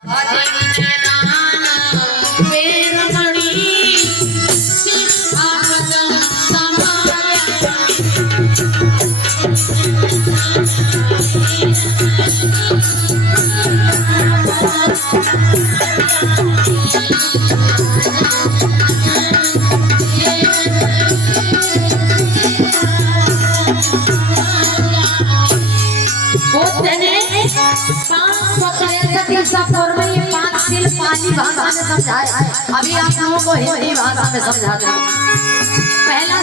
अभी आप लोगों को हिंदी भाषा में समझाते हैं। पहला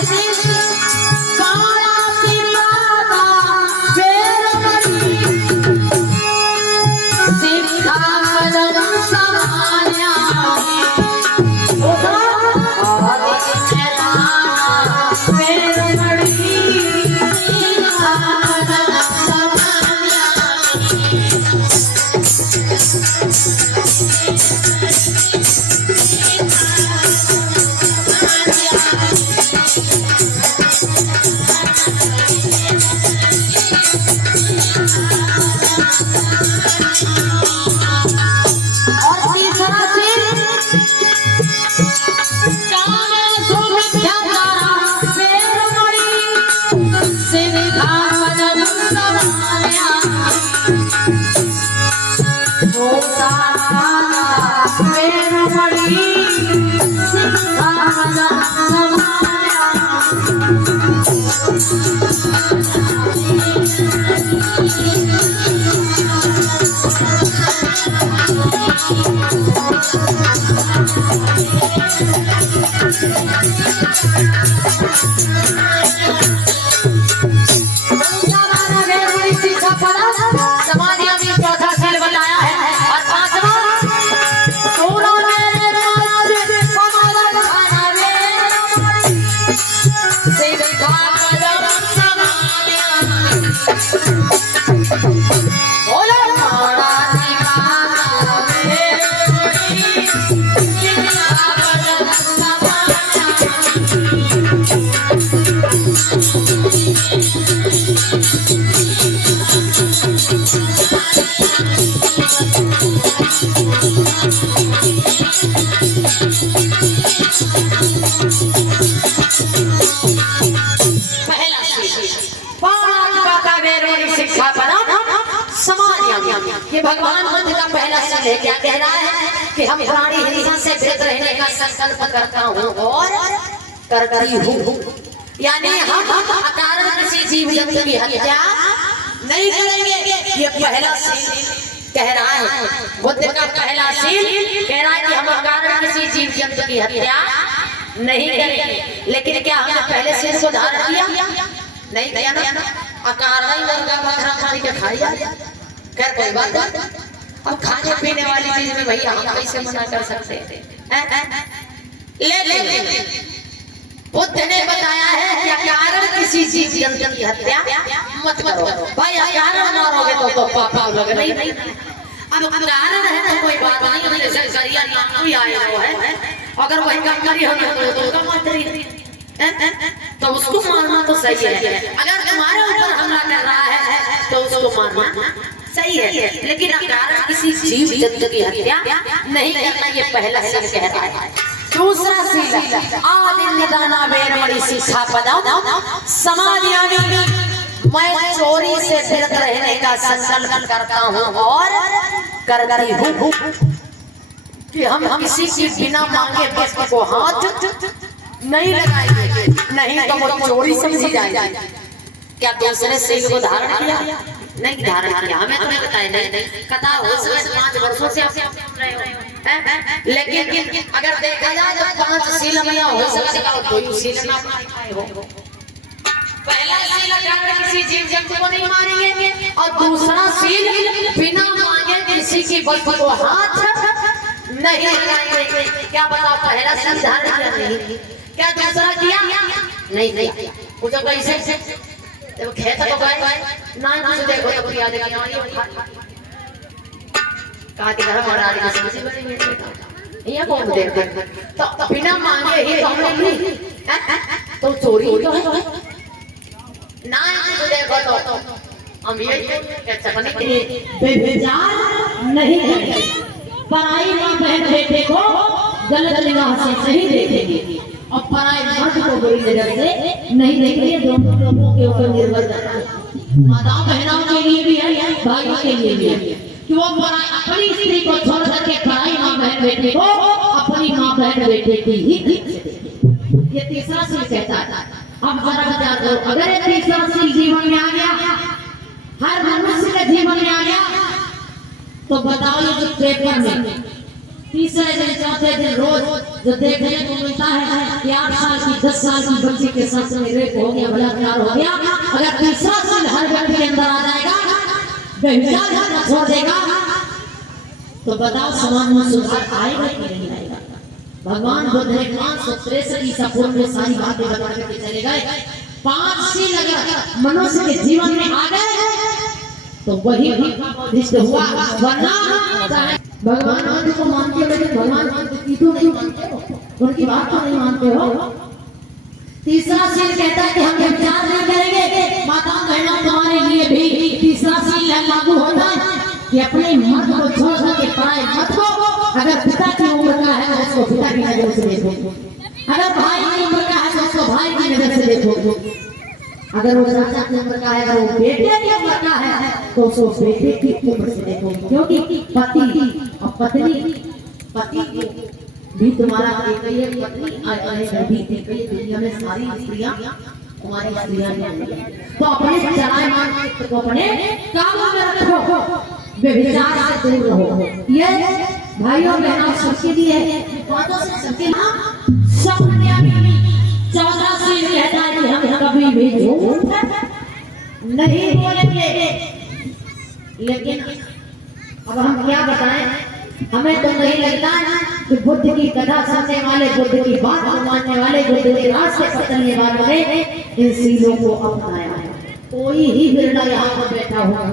ये भगवान बुद्ध का पहला शील है। क्या कह रहा है कि हम प्राणी हिंसा से भेद रहने का संकल्प करता हूँ और करती हूँ, यानी हम अकारण किसी जीव जंतु की हत्या नहीं करेंगे। ये पहला शील कह रहा है, बुद्ध का पहला शील कह रहा है कि हम अकारण किसी जीव जंतु की हत्या नहीं करेंगे। लेकिन क्या हमने पहले शील सुधार किया? नहीं किया ना। अकारण खाने के खाया कर कोई बात नहीं। अब खाने पीने वाली चीज में भैया हम कैसे मना कर सकते हैं? ले बुद्ध ने बताया है कि अकारण किसी जीव जंतु की हत्या मत करो। भाई अकारण मारोगे तो पाप लगेगा। नहीं अब अकारण है तो कोई बात नहीं। जैसे सरिया नाम कोई आया हुआ है, अगर वही काम करी होगी तो मत करिए, तो उसको मारना तो सही है। अगर तुम्हारे ऊपर हमला कर रहा है तो उसको मारना सही है, लेकिन अकारण किसी जीव जंतु की हत्या नहीं करना। ये पहला शील कह रहा है। दूसरा शील आदि निदाना वेरमणि सिक्खापदम् समादयामि, मैं चोरी से विरत रहने का संकल्प करता हूँ और करती हूँ कि हम किसी की बिना मांगे वस्तु को हाथ नहीं लगाएंगे, नहीं तो वो चोरी समझी जाएगी। क्या दूसरे शील को धारण किया? नहीं धारण किया। हमें तुम्हें बताया नहीं कथा हो 5 वर्षों से आप सुन रहे हो। लेकिन अगर देखा जाए जब 5 शील में हो सकेगा तो ही शील में पाए हो। पहला शील अगर किसी जीव जंतु को नहीं मारेंगे, और दूसरा शील बिना मांगे किसी की वस्तु को हाथ नहीं लगाएंगे। क्या बताओ पहला शील धारण किया? नहीं। क्या दूसरा किया? नहीं। मुझे कैसे देखो खेत को गए ना कुछ देखो तो क्या देखा कहा कि घर हमारा आदमी समझी बड़ी ये कौन देखते तो बिना मांगे ही तो हमने ली तो चोरी तो है ना कुछ देखो तो हम ये चकनी बेजान नहीं है। पराई माँ बहन बेटे को गलत निगाह से नहीं देखेगी और पराई मर्द को बुरी नजर से नहीं देखेगी। दोनों लोगों के ऊपर निर्भर करता है। माताओं बहनों के लिए भी है, भाइयों के लिए भी है कि वो पराई अपनी स्त्री को छोड़ करके पराई माँ बहन बेटे को अपनी माँ बहन बेटे की ही ये तीसरा सील कहता है। अब जरा विचार करो, अगर ये तीसरा सील जीवन में आ गया, हर मनुष्य के जीवन में आ गया, तो बताओ ये जो पेपर में तीसरे दिन चौथे दिन रोज जो देखने को मिलता है कि 8 साल की 10 साल की बच्ची के साथ में रेप हो गया, बलात्कार हो गया, अगर तीसरा सील हर व्यक्ति के अंदर आ जाएगा, व्यभिचार करना छोड़ देगा, तो बताओ समाज में सुधार आएगा कि नहीं आएगा। भगवान बुद्ध ने 563 ईसा पूर्व में सारी बातें बता के चले गए। 5 सील अगर मनुष्य के जीवन में आ गए तो वही हुआ, वरना भगवान बुद्ध को मानते हो लेकिन भगवान बुद्ध की तो नहीं मानते हो, उनकी बात तो नहीं मानते हो। तीसरा सील कहता है कि हम व्यभिचार नहीं करेंगे। माता बहनों तुम्हारे लिए भी तीसरा सील लागू होता है कि अपने मर्द को छोड़ करके पराए मर्द को, अगर पिता की उम्र का है तो उसको पिता की नजर से देखो, अगर भाई की उम्र का है तो उसको भाई की नजर से देखो, अगर वो चाचा की उम्र का है, अगर वो बेटे की उम्र का है तो उसको बेटे की उम्र से देखो। क्योंकि पति और पत्नी, पति भी तुम्हारा एक ही है, पत्नी भी एक ही, दुनिया में सारी स्त्रियां तुम्हारी स्त्रियां हैं। तो अपने चलायमान चित्त को अपने काबू में रखो, व्यभिचार से दूर रहो। ये भाइयों बहनों सबके लिए, बातों से सबके नाम सपने 14 सील कहता है कि हम कभी भी झूठ नहीं बोलेंगे। लेकिन अब हम क्या बताएं, हमें तो नहीं लगता कि बुद्ध की कथा सुनने वाले, बुद्ध की बात मानने वाले, बुद्ध के रास्ते पर चलने वालों ने इन सीलों को अपनाया है। कोई ही बिरला यहाँ पर बैठा हुआ